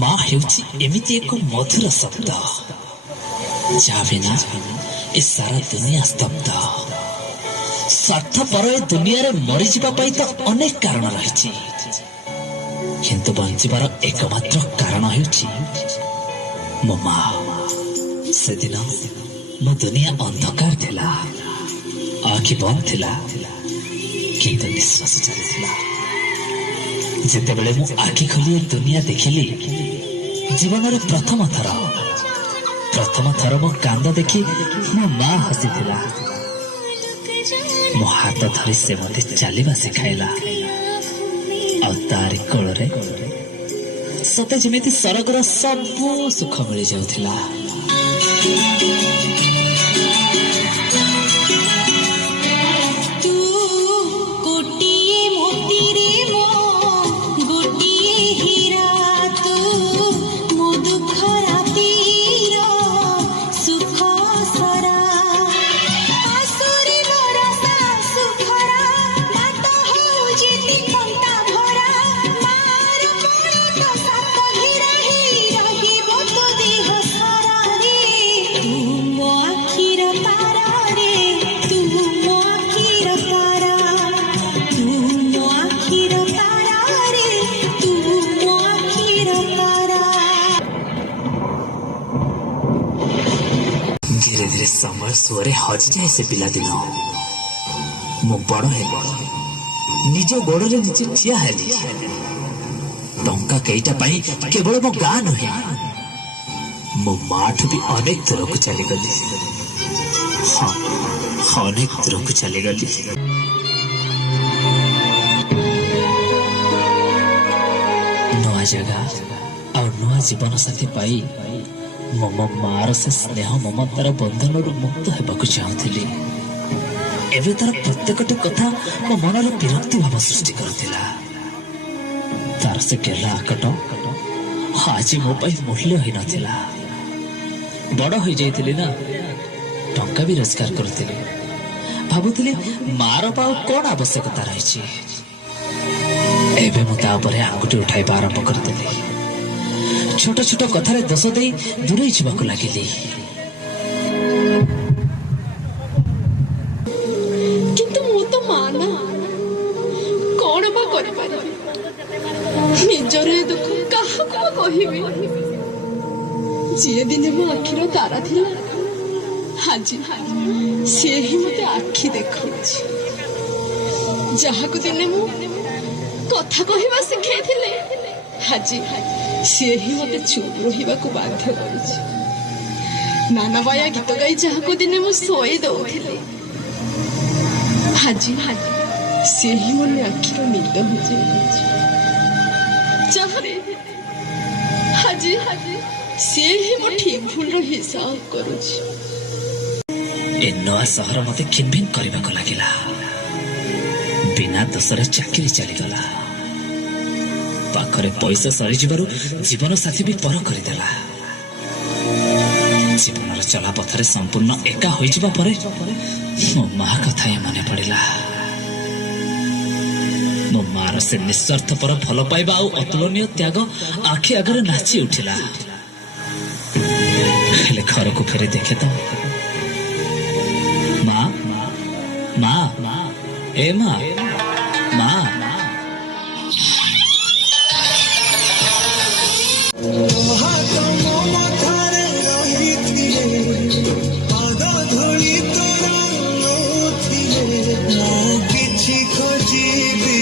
ମା ହେଉଛି ଏମିତି ଏକ ମଧୁର ଶବ୍ଦ ଯାହା ବିନା ଏ ସାରା ଦୁନିଆ ସ୍ତବ୍ଧ। ସ୍ୱାର୍ଥପର ଏ ଦୁନିଆରେ ମରିଯିବା ପାଇଁ ତ ଅନେକ କାରଣ ରହିଛି, କିନ୍ତୁ ବଞ୍ଚିବାର ଏକମାତ୍ର କାରଣ ହେଉଛି ମୋ ମା। ସେଦିନ ମୋ ଦୁନିଆ ଅନ୍ଧକାର ଥିଲା, ଆଖି ବନ୍ଦ ଥିଲା, କିନ୍ତୁ ନିଶ୍ୱାସ ଚାଲିଥିଲା। ଯେତେବେଳେ ମୁଁ ଆଖି ଖୋଲି ଏ ଦୁନିଆ ଦେଖିଲି, ଜୀବନରେ ପ୍ରଥମ ଥର ମୋ କାନ୍ଦ ଦେଖି ମୋ ମା ହସିଥିଲା। ମୋ ହାତ ଧରି ସେ ମତେ ଚାଲିବା ଶିଖାଇଲା, ଆଉ ତାରି କୋଳରେ ସତେ ଯେମିତି ସରଗର ସବୁ ସୁଖ ମିଳିଯାଉଥିଲା। धीरे धीरे समय सुअरे हजि जाए से पिलादिन। मु बड़ हेली, निज गोड़े निजे ठिया हेली। टंका केईटा पाई केवल मो गाँ नुहे, मो माठू भी अनेक दूर को चलीगली। हाँ, अनेक दूर को चलीगली। नुआ जगह और नुआ जीवन साथी पाई मो मार से स्नेह ममतार बंधन मुक्त होगा चाहूली। एवं तार प्रत्येकटी कथा मो मन विरक्ति भाव सृष्टि करुला। तार से गेला आकट आज मो मूल्य ही नथिला। बड़ हो जाइली ना, टंका भी रोजगार करुली। भावुली मार पाव कौन आवश्यकता रही। एवं मुझे आंगुठी उठाइबा आरंभ करदेली। छोट छोट कथार दोष दे दूरे जावाक लगिली। किंतु मु तो माना कौन बा कर निजर दुख क्या कहबी। जी दिन मो आखिर तारा थिला, आज सी ही मत आखि देखा। जहा को दिने मु कथा कहवा शिखाई थिले, आज सी ही मत चुप रहा बाध्य कर। नाना बाया गीत गाई जहा को दिने मु सोई दौली, आज सी ही मोर आखिर निद हो जाए। आज सी ही मो ठीक भूल हिसाब करुँ। नुआ सहर मत खिनभिन करने को लगिला। बिना दोषरे चाकरी चलीगला। पाखरे पैसा सरी जीवन साथी भी पर करदेला। जीवन चला पथरे संपूर्ण एका हो मो माँ कथा ही मन पड़ा। मो मार से निस्वार्थपर भल पाइबा और अतुलनीय त्याग आखि आगे नाची उठिला। हेले घर को फेरी देखे तो माँ माँ ए माँ माँ କିଛି ଖୋଜିବି